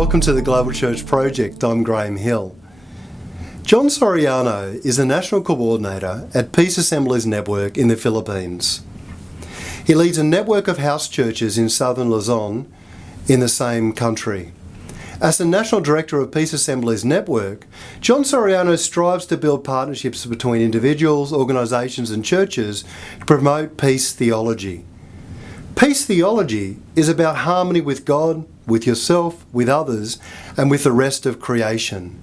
welcome to the Global Church Project. I'm Graham Hill. Jon Soriano is the National Coordinator at Peace Assemblies Network in the Philippines. He leads a network of house churches in Southern Luzon in the same country. As the National Director of Peace Assemblies Network, Jon Soriano strives to build partnerships between individuals, organisations and churches to promote peace theology. Peace theology is about harmony with God, with yourself, with others, and with the rest of creation.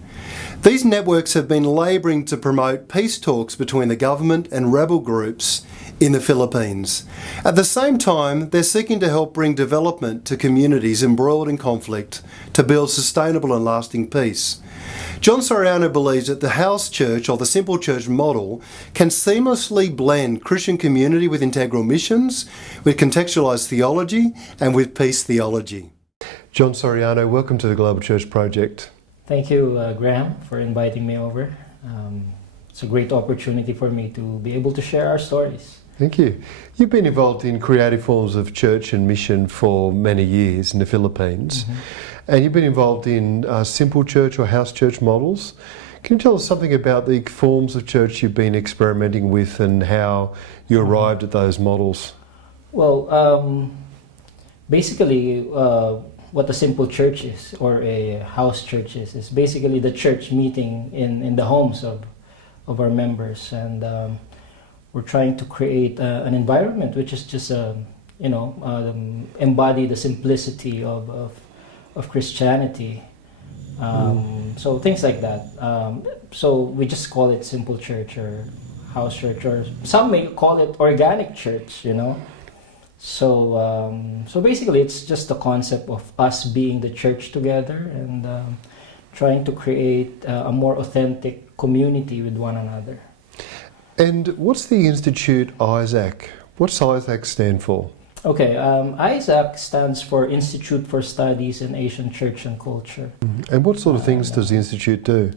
These networks have been labouring to promote peace talks between the government and rebel groups in the Philippines. At the same time, they're seeking to help bring development to communities embroiled in conflict to build sustainable and lasting peace. Jon Soriano believes that the house church or the simple church model can seamlessly blend Christian community with integral missions, with contextualize theology and with peace theology. Jon Soriano, welcome to the Global Church Project. Thank you, Graham, for inviting me over. It's a great opportunity for me to be able to share our stories. Thank you. You've been involved in creative forms of church and mission for many years in the Philippines. And you've been involved in simple church or house church models. Can you tell us something about the forms of church you've been experimenting with and how you arrived at those models? Well, basically, what a simple church is, or a house church is basically the church meeting in the homes of our members. And we're trying to create an environment which is just, embody the simplicity of Christianity. So things like that. So we just call it simple church or house church, or some may call it organic church, So basically it's just the concept of us being the church together and trying to create a more authentic community with one another. And what's the Institute ISACC? What's ISACC stand for? Okay, ISACC stands for Institute for Studies in Asian Church and Culture. And what sort of things does the Institute do?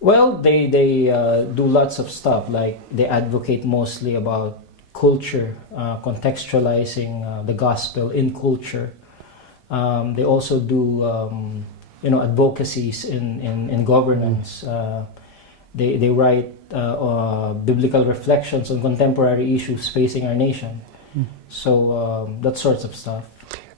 Well, they do lots of stuff, like they advocate mostly about culture, contextualizing the gospel in culture. They also do, advocacies in governance. They write biblical reflections on contemporary issues facing our nation. So that sorts of stuff.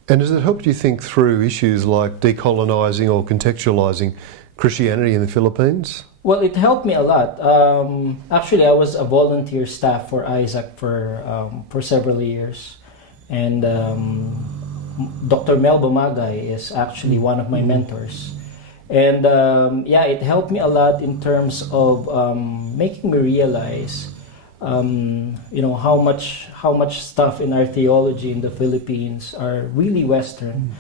And has it helped you think through issues like decolonizing or contextualizing Christianity in the Philippines? Well, it helped me a lot. Actually, I was a volunteer staff for ISACC for several years, and Dr. Mel Bamagay is actually one of my mentors. And it helped me a lot in terms of making me realize, how much stuff in our theology in the Philippines are really Western,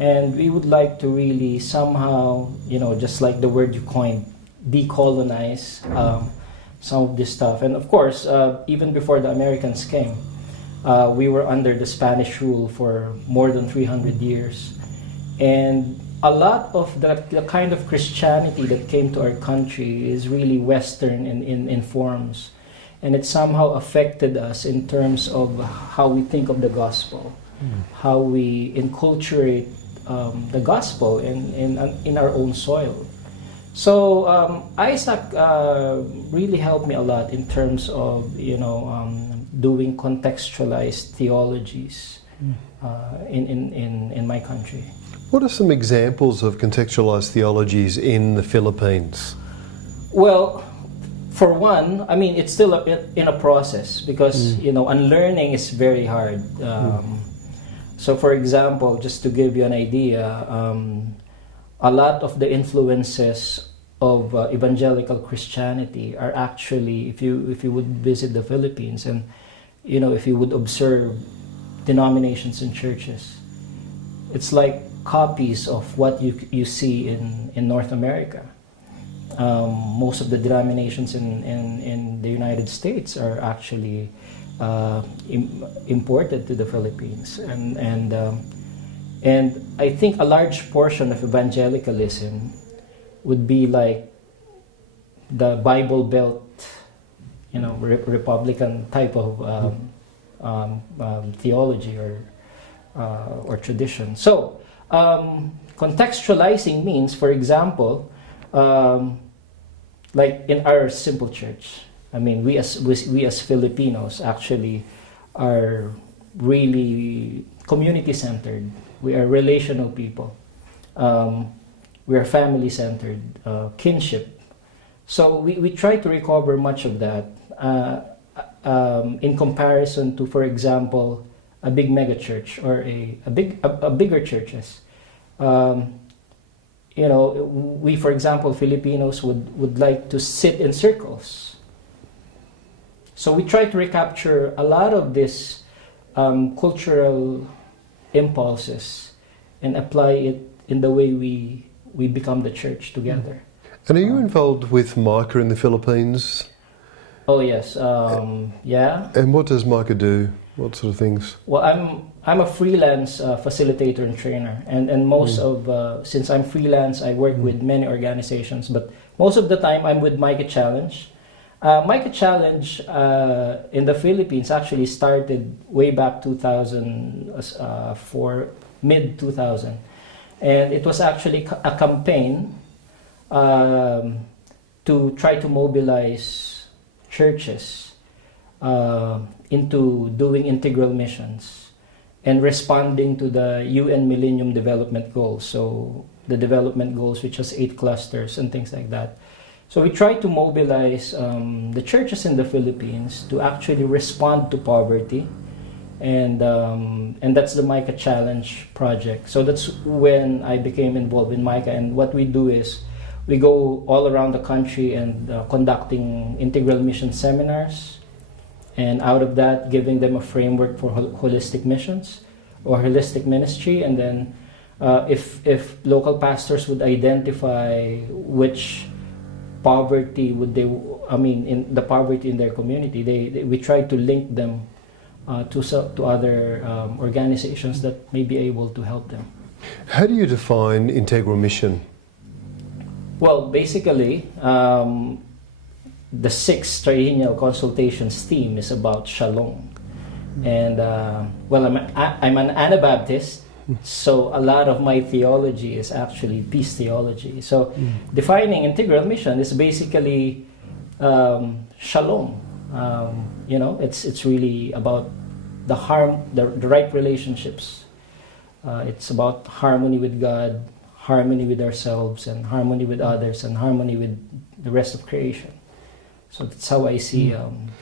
and we would like to really somehow, just like the word you coined, decolonize some of this stuff. And of course, even before the Americans came, we were under the Spanish rule for more than 300 years, and a lot of the kind of Christianity that came to our country is really Western in forms, and it somehow affected us in terms of how we think of the gospel, how we inculturate the gospel in our own soil. So ISACC really helped me a lot in terms of doing contextualized theologies in my country. What are some examples of contextualized theologies in the Philippines? Well, for one, it's still in a process because unlearning is very hard. So, for example, just to give you an idea, a lot of the influences of evangelical Christianity are actually, if you would visit the Philippines and if you would observe denominations and churches, it's like copies of what you see in North America. Most of the denominations in the United States are actually imported to the Philippines, and I think a large portion of evangelicalism would be like the Bible Belt, Republican type of theology or tradition. So Contextualizing means, for example, like in our simple church. I mean, we as Filipinos actually are really community centered. We are relational people. We are family centered, kinship. So we try to recover much of that in comparison to, for example, a big mega church or a bigger churches. We, for example, Filipinos would like to sit in circles. So we try to recapture a lot of this cultural impulses and apply it in the way we become the church together. And are you involved with Micah in the Philippines? Oh yes, yeah. And what does Micah do? What sort of things? Well, I'm a freelance facilitator and trainer, and most of since I'm freelance, I work with many organizations, but most of the time I'm with Micah Challenge. Micah Challenge in the Philippines actually started way back 2004, mid 2000, and it was actually a campaign to try to mobilize churches into doing integral missions and responding to the UN Millennium Development Goals. So the development goals, which has 8 clusters and things like that. So we try to mobilize the churches in the Philippines to actually respond to poverty, and that's the Micah Challenge project. So that's when I became involved in Micah, and what we do is we go all around the country and conducting integral mission seminars, and out of that giving them a framework for holistic missions or holistic ministry, and then if local pastors would identify which poverty would they, in the poverty in their community, we try to link them to other organizations that may be able to help them. How do you define integral mission? Well, basically, the 6th triennial consultations theme is about shalom, and I'm an Anabaptist. So a lot of my theology is actually peace theology. So defining integral mission is basically shalom. It's really about the right relationships. It's about harmony with God, harmony with ourselves, and harmony with others, and harmony with the rest of creation. So that's how I see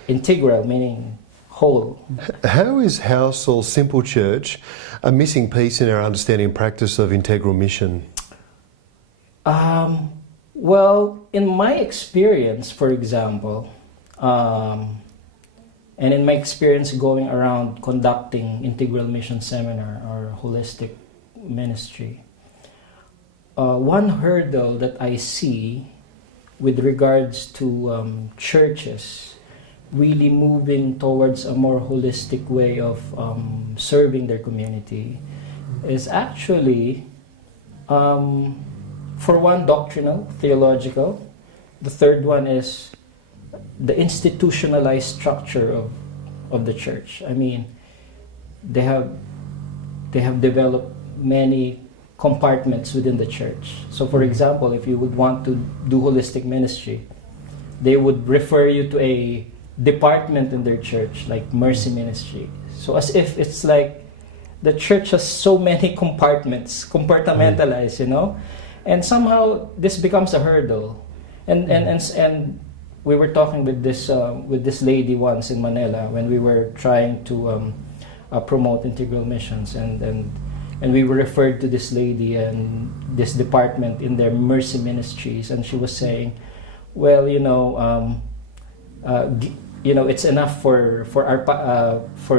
integral, meaning whole. How is house or simple church a missing piece in our understanding and practice of integral mission? Well, in my experience, for example, and in my experience going around conducting integral mission seminar or holistic ministry, one hurdle that I see with regards to churches really moving towards a more holistic way of serving their community is actually, for one, doctrinal, theological. The third one is the institutionalized structure of the church. I mean, they have developed many compartments within the church. So for example, if you would want to do holistic ministry, they would refer you to a department in their church, like mercy ministry. So as if it's like the church has so many compartments, compartmentalized, and somehow this becomes a hurdle. And we were talking with this lady once in Manila when we were trying to promote integral missions, and we were referred to this lady and this department in their mercy ministries, and she was saying, well, it's enough for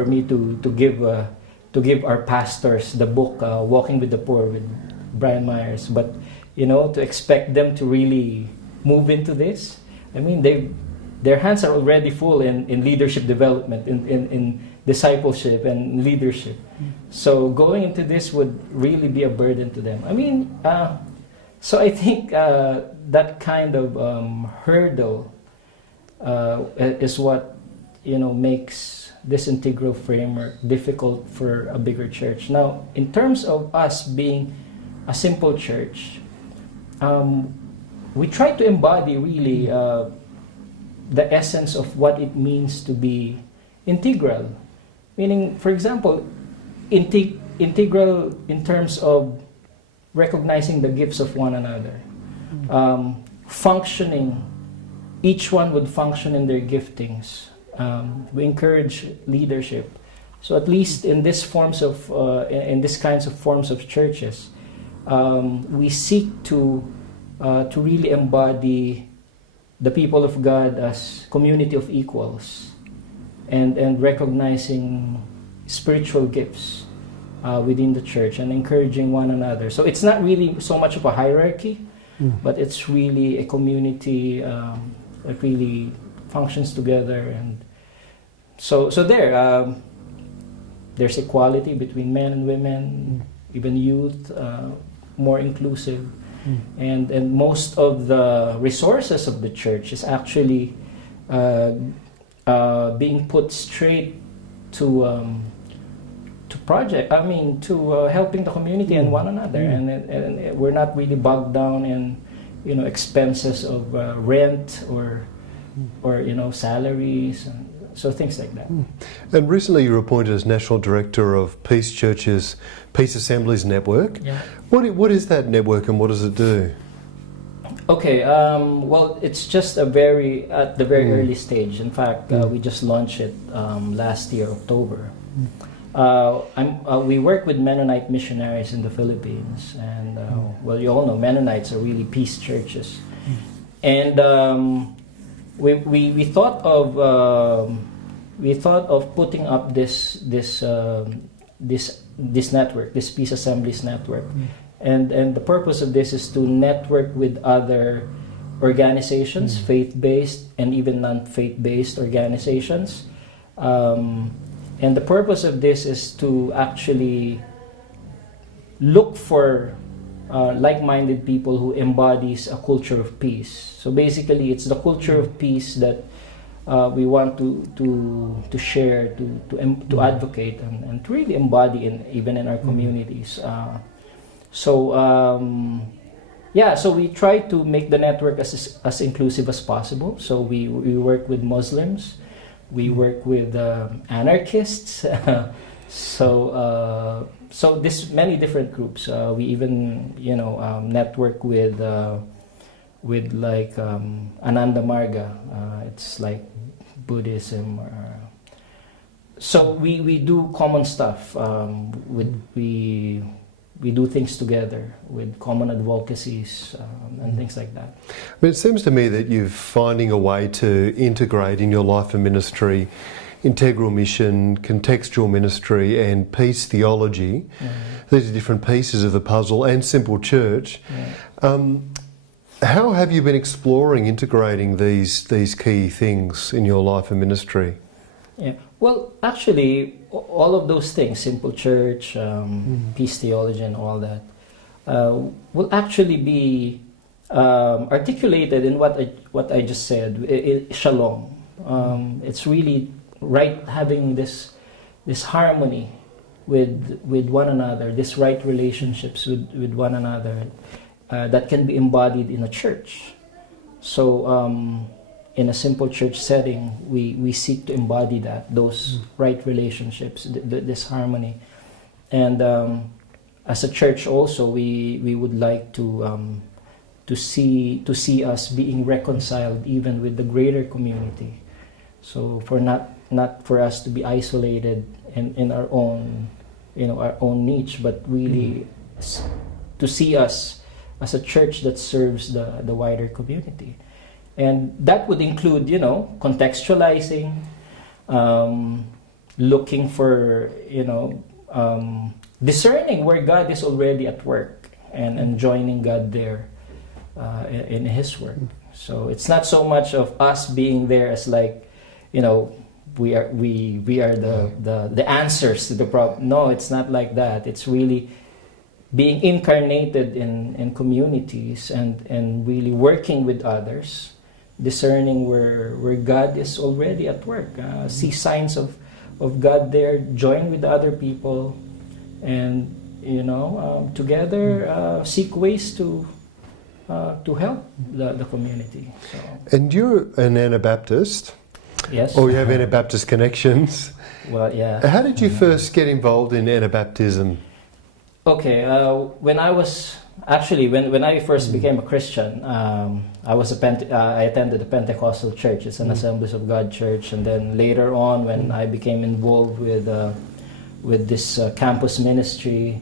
me to give our pastors the book Walking with the Poor with Brian Myers, but to expect them to really move into this, I mean, their hands are already full in leadership development, in discipleship and leadership. So going into this would really be a burden to them. I mean, so I think that kind of hurdle is what makes this integral framework difficult for a bigger church. Now, in terms of us being a simple church, we try to embody really the essence of what it means to be integral. Meaning, for example, integral in terms of recognizing the gifts of one another, functioning, each one would function in their giftings. We encourage leadership. So at least in this forms of, in this kinds of forms of churches, we seek to really embody the people of God as community of equals, and recognizing spiritual gifts within the church and encouraging one another. So it's not really so much of a hierarchy, but it's really a community that really functions together. And so there's equality between men and women, even youth, more inclusive. And most of the resources of the church is actually being put straight to helping the community and one another, and we're not really bogged down in expenses of rent or salaries, and so things like that. And recently you were appointed as National Director of Peace Church's Peace Assemblies Network. Yeah. What is that network and what does it do? Okay, well, it's just at the very early stage. In fact, we just launched it last year, October. We work with Mennonite missionaries in the Philippines, and well, you all know Mennonites are really peace churches, and we thought of putting up this network, this Peace Assemblies Network, and the purpose of this is to network with other organizations, faith-based and even non-faith-based organizations. And the purpose of this is to actually look for like-minded people who embodies a culture of peace. So basically, it's the culture of peace that we want to share, to advocate, and to really embody even in our communities. So we try to make the network as inclusive as possible. So we work with Muslims. We work with anarchists, so this many different groups. We even network with like Ananda Marga. It's like Buddhism. So we do common stuff. We do things together with common advocacies and things like that. But it seems to me that you're finding a way to integrate in your life and ministry integral mission, contextual ministry and peace theology. These are different pieces of the puzzle, and simple church. How have you been exploring integrating these key things in your life and ministry? Yeah. Well, actually, all of those things, simple church, peace theology, and all that, will actually be articulated in what I just said, shalom. It's really right having this harmony with one another, this right relationships with one another that can be embodied in a church. So. In a simple church setting, we seek to embody those right relationships, this harmony, and as a church also, we would like to see us being reconciled even with the greater community. So for not for us to be isolated in our own our own niche, but really to see us as a church that serves the wider community. And that would include, contextualizing, looking for, discerning where God is already at work and joining God there in His work. So it's not so much of us being there as like, we are the answers to the problem. No, it's not like that. It's really being incarnated in communities and really working with others, discerning where God is already at work, see signs of God there, join with other people, and together seek ways to help the community. So, And you're an Anabaptist, yes. or you have Anabaptist connections. Well, yeah. How did you first get involved in Anabaptism? Okay, when I first became a Christian, I attended a Pentecostal church. It's an Assemblies of God church, and then later on, when I became involved with this campus ministry,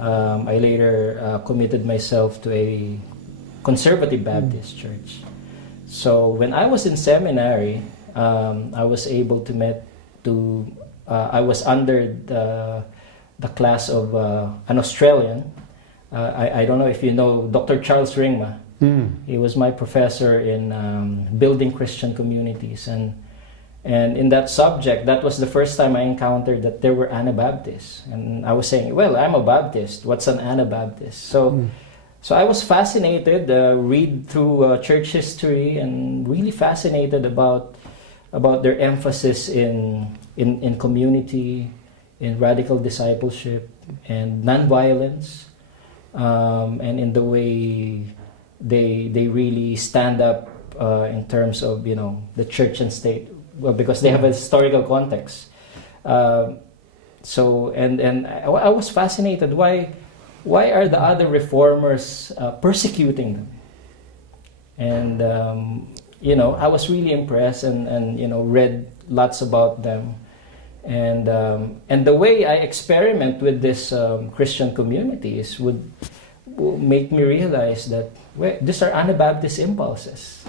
I later committed myself to a conservative Baptist church. So when I was in seminary, I was able to I was under the class of an Australian. I don't know if you know Dr. Charles Ringma. He was my professor in building Christian communities, and in that subject, that was the first time I encountered that there were Anabaptists. And I was saying, well, I'm a Baptist. What's an Anabaptist? So I was fascinated, read through church history, and really fascinated about their emphasis in community, in radical discipleship, and nonviolence, and in the way they really stand up in terms of the church and state, well, because they have a historical context. So I was fascinated. Why are the other reformers persecuting them? And I was really impressed, and read lots about them. And the way I experiment with this Christian communities would make me realize that these are Anabaptist impulses,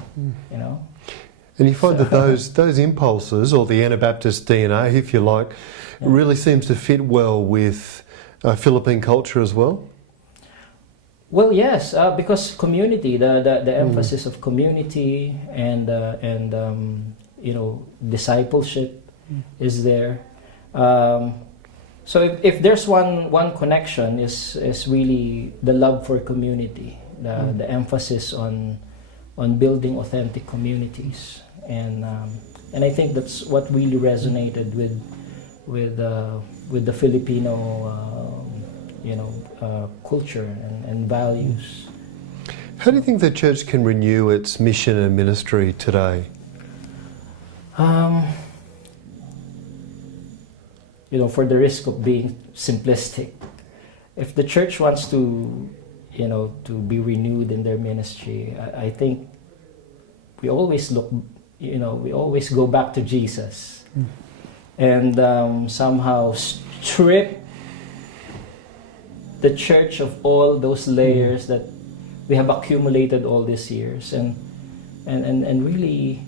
And you find that those impulses, or the Anabaptist DNA, if you like, really seems to fit well with Philippine culture as well? Well, yes, because community, the emphasis of community and discipleship is there. So if there's one connection is really the love for community, the emphasis on building authentic communities, and I think that's what really resonated with the Filipino culture and values. How do you think the church can renew its mission and ministry today? For the risk of being simplistic, if the church wants to be renewed in their ministry, I think we always go back to Jesus, and somehow strip the church of all those layers that we have accumulated all these years, and really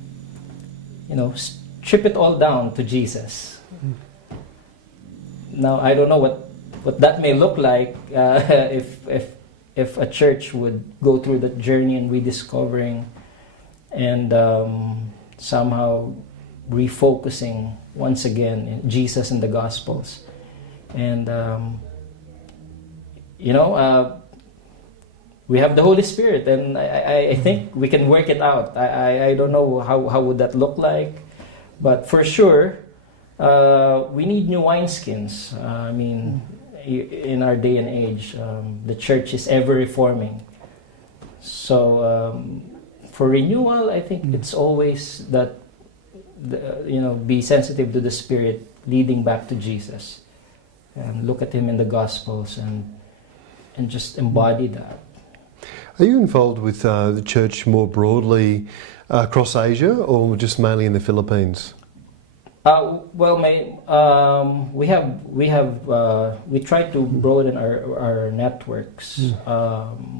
strip it all down to Jesus. Now, I don't know what that may look like if a church would go through that journey and rediscovering and somehow refocusing once again in Jesus and the Gospels. And we have the Holy Spirit, and I think we can work it out. I don't know how would that look like, but for sure, we need new wineskins. In our day and age, the church is ever reforming. So for renewal, I think it's always that, be sensitive to the Spirit leading back to Jesus, and look at Him in the Gospels, and just embody that. Are you involved with the church more broadly across Asia, or just mainly in the Philippines? We try to broaden our networks.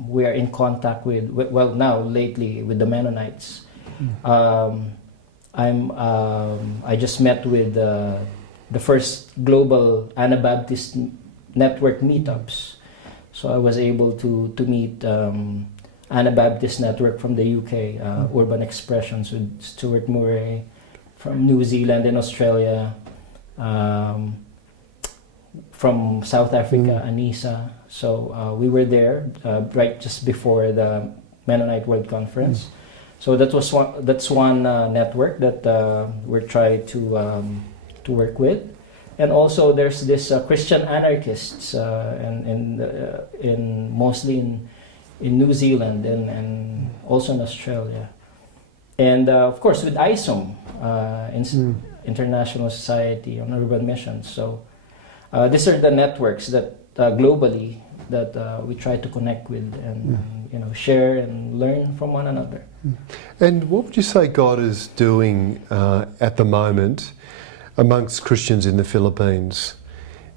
We are in contact with lately with the Mennonites. I just met with the first global Anabaptist network meetups. So I was able to meet Anabaptist network from the UK, Urban Expressions with Stuart Murray, from New Zealand and Australia, from South Africa, Anissa. So we were there right just before the Mennonite World Conference. So that's one network that we're trying to work with. And also there's this Christian anarchists in mostly in New Zealand and also in Australia. And of course with ISOM, International Society on Urban Missions. So these are the networks that globally that we try to connect with and share and learn from one another. And what would you say God is doing at the moment amongst Christians in the Philippines?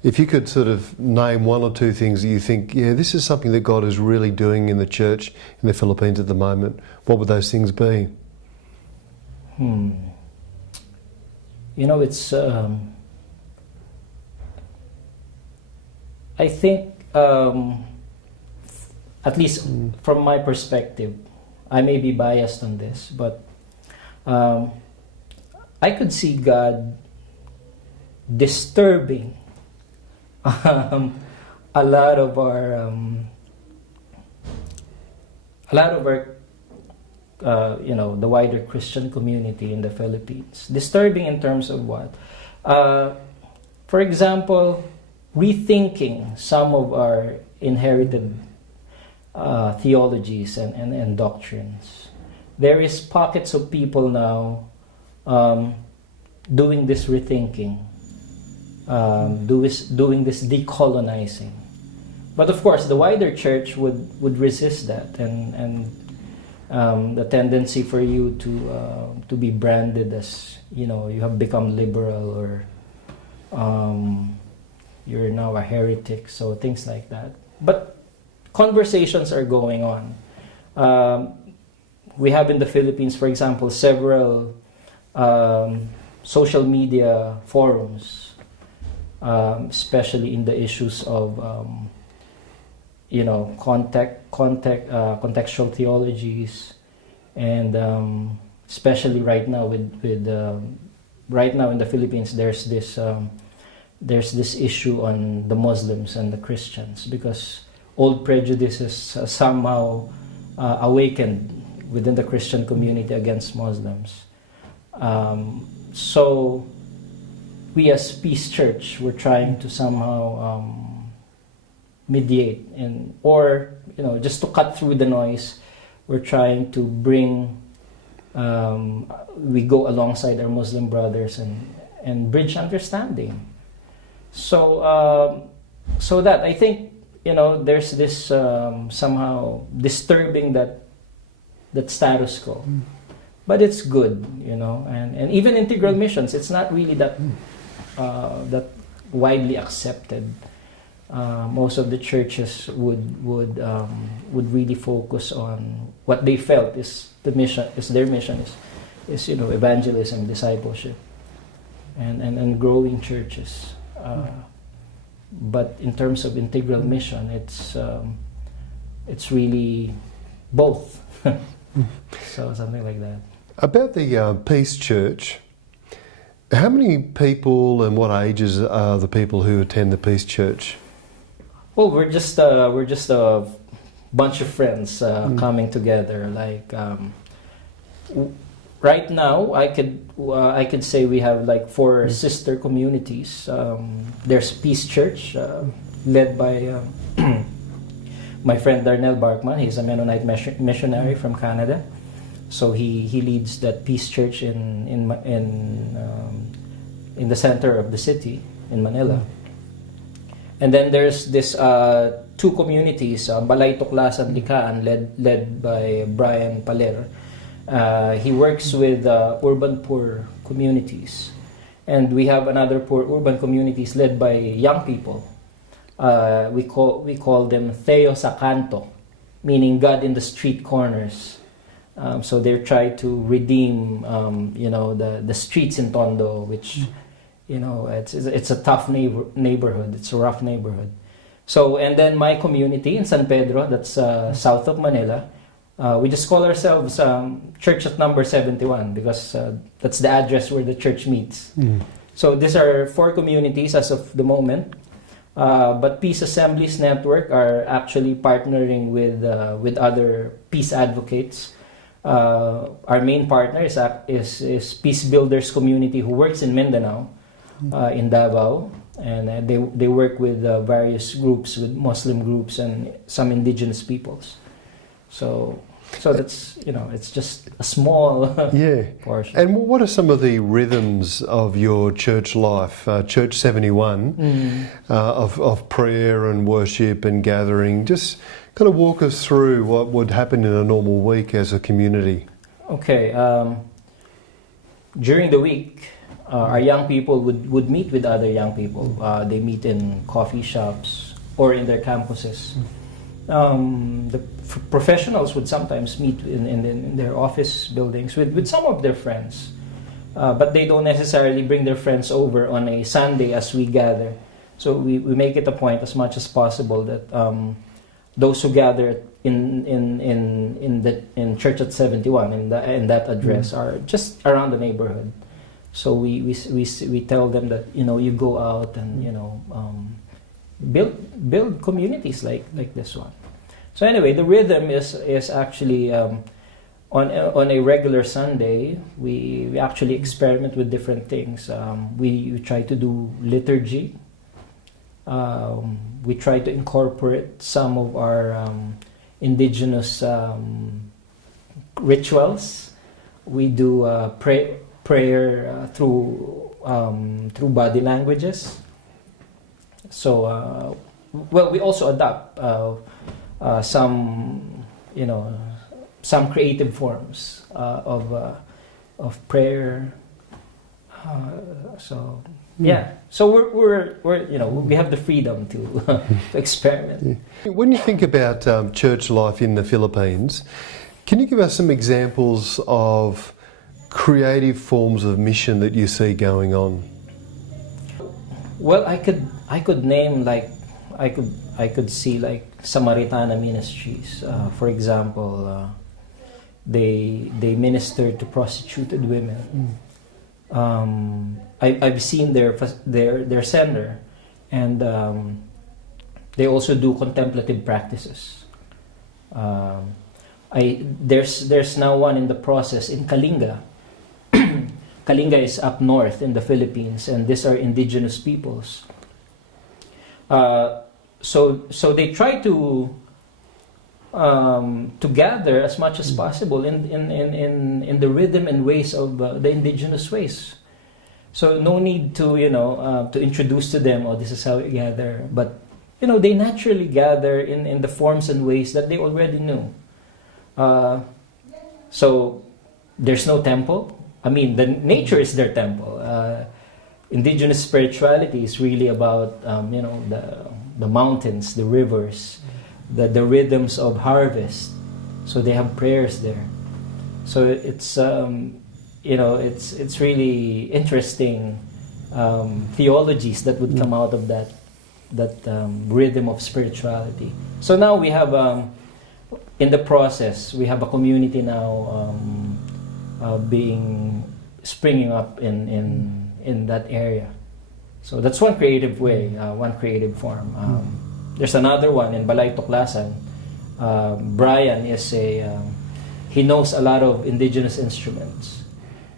If you could sort of name one or two things that you think, yeah, this is something that God is really doing in the church in the Philippines at the moment, what would those things be? It's I think at least from my perspective, I may be biased on this, but I could see God disturbing a lot of our the wider Christian community in the Philippines. Disturbing in terms of what? For example, rethinking some of our inherited theologies and doctrines. There is pockets of people now doing this rethinking, doing this decolonizing. But of course, the wider church would resist that, and the tendency for you to be branded as you have become liberal or you're now a heretic, so things like that. But conversations are going on. We have in the Philippines, for example, several social media forums, especially in the issues of contextual theologies, and especially right now right now in the Philippines, there's this issue on the Muslims and the Christians, because old prejudices somehow awakened within the Christian community against Muslims. So we as Peace Church, we're trying to somehow mediate or just to cut through the noise. We're trying to bring we go alongside our Muslim brothers and bridge understanding. So that I think there's this somehow disturbing that status quo, but it's good, and even integral missions, it's not really that widely accepted. Most of the churches would really focus on what they felt is their mission is evangelism, discipleship, and growing churches. But in terms of integral mission, it's really both. So something like that. About the Peace Church, how many people and what ages are the people who attend the Peace Church? Well, we're just a bunch of friends coming together. Like right now, I could say we have like 4 sister communities. There's Peace Church, led by my friend Darnell Barkman. He's a Mennonite missionary from Canada. So he leads that Peace Church in the center of the city in Manila. And then there's this 2 communities, Balay Tuklasan Likaan, led by Brian Paler. He works with urban poor communities, and we have another poor urban communities led by young people. We call them Theo sa Kanto, meaning God in the street corners. So they're trying to redeem, the streets in Tondo, which, it's a tough neighborhood. It's a rough neighborhood. So, and then my community in San Pedro, that's south of Manila. We just call ourselves Church at Number 71 because that's the address where the church meets. So these are 4 communities as of the moment. But Peace Assemblies Network are actually partnering with other peace advocates. Our main partner is Peace Builders Community, who works in Mindanao. in Davao, and they work with various groups, with Muslim groups and some indigenous peoples. So that's, it's just a small portion. And what are some of the rhythms of your church life, Church 71, of prayer and worship and gathering? Just kind of walk us through what would happen in a normal week as a community. Okay. During the week, our young people would meet with other young people. They meet in coffee shops or in their campuses. The professionals would sometimes meet in their office buildings with some of their friends, but they don't necessarily bring their friends over on a Sunday as we gather. So we make it a point as much as possible that those who gather in Church at 71 in that address are just around the neighborhood. So we tell them that you go out and build communities like this one. So anyway, the rhythm is actually on a regular Sunday we actually experiment with different things. We try to do liturgy. We try to incorporate some of our indigenous rituals. We do prayer through body languages. So we also adopt some creative forms of prayer. So we're we have the freedom to to experiment. When you think about church life in the Philippines, can you give us some examples of creative forms of mission that you see going on? Well, I could name I could see Samaritana ministries. For example, they minister to prostituted women. I've seen their center, and they also do contemplative practices. There's now one in the process in Kalinga. Kalinga is up north in the Philippines, and these are indigenous peoples. So they try to gather as much as possible in the rhythm and ways of the indigenous ways. So no need to to introduce to them, this is how we gather, but they naturally gather in the forms and ways that they already knew. So there's no temple. I mean, the nature is their temple. Indigenous spirituality is really about the mountains, the rivers, the rhythms of harvest. So they have prayers there. So it's it's really interesting theologies that would come out of that rhythm of spirituality. So now we have in the process we have a community now springing up in that area. So that's one creative way, one creative form. There's another one in Balay Tuklasan. Brian is he knows a lot of indigenous instruments.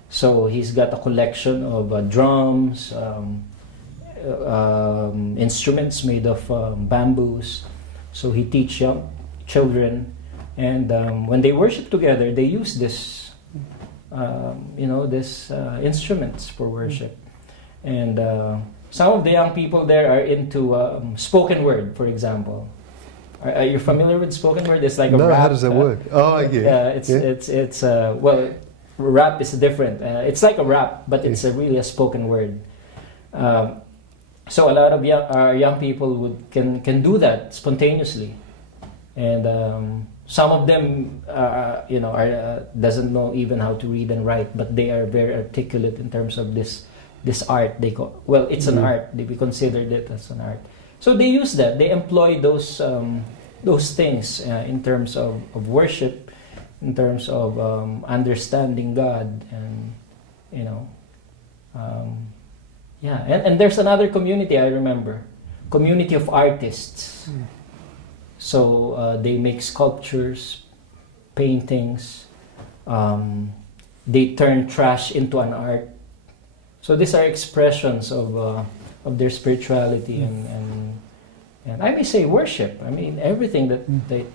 So he's got a collection of drums, instruments made of bamboos. So he teaches young children, and when they worship together, they use this, instruments for worship. And some of the young people there are into spoken word, for example. Are you familiar with spoken word? It's like a rap. How does that work? It's rap is different. It's like a rap, but it's really a spoken word. So a lot of our young people can do that spontaneously, and some of them doesn't know even how to read and write, but they are very articulate in terms of this art. It's an art. We considered it as an art. So they use that. They employ those things in terms of worship, in terms of understanding God, and and there's another community I remember, community of artists. So they make sculptures, paintings. They turn trash into an art. So these are expressions of their spirituality and I may say worship. I mean, everything that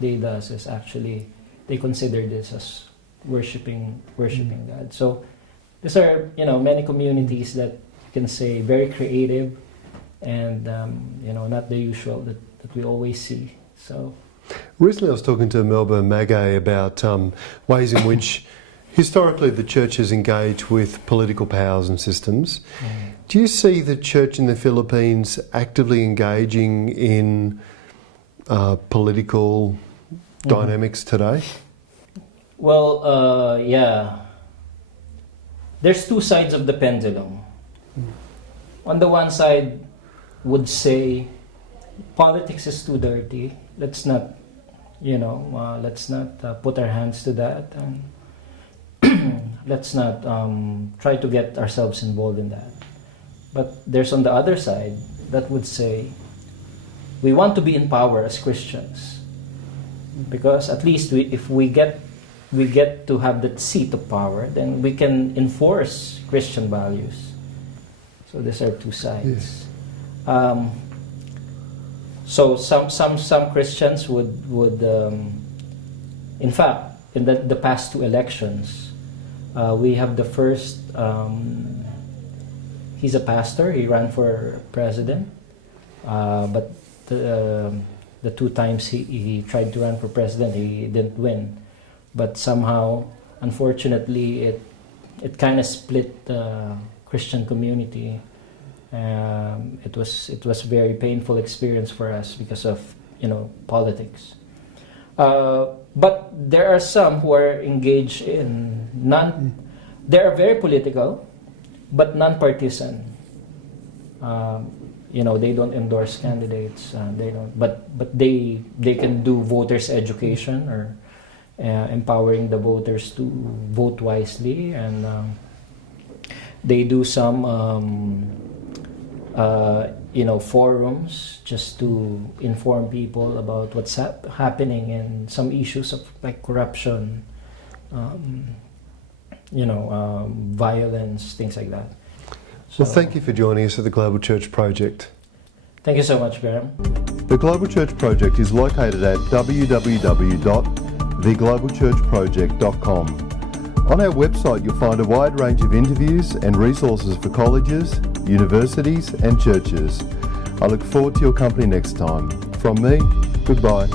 they does is actually, they consider this as worshiping God. So these are, many communities that you can say very creative and, not the usual that we always see. So recently I was talking to Melba Magay about ways in which historically the church has engaged with political powers and systems. Do you see the church in the Philippines actively engaging in political dynamics today? Well, yeah. There's two sides of the pendulum. On the one side, would say politics is too dirty. Let's not, put our hands to that, and let's not try to get ourselves involved in that. But there's on the other side that would say we want to be in power as Christians, because at least if we get to have that seat of power, then we can enforce Christian values. So these are two sides. Yes. So some Christians would in fact, in the past two elections, we have the first. He's a pastor. He ran for president, but the two times he tried to run for president, he didn't win. But somehow, unfortunately, it kind of split the Christian community. It was very painful experience for us because of politics. But there are some who are engaged in they are very political, but non-partisan. They don't endorse candidates. They don't. But they can do voters' education or empowering the voters to vote wisely, and they do some forums just to inform people about what's happening in some issues of like corruption, violence, things like that. So, well, thank you for joining us at the Global Church Project. Thank you so much, Graham. The Global Church Project is located at www.theglobalchurchproject.com. On our website you'll find a wide range of interviews and resources for colleges, universities and churches. I look forward to your company next time. From me, goodbye.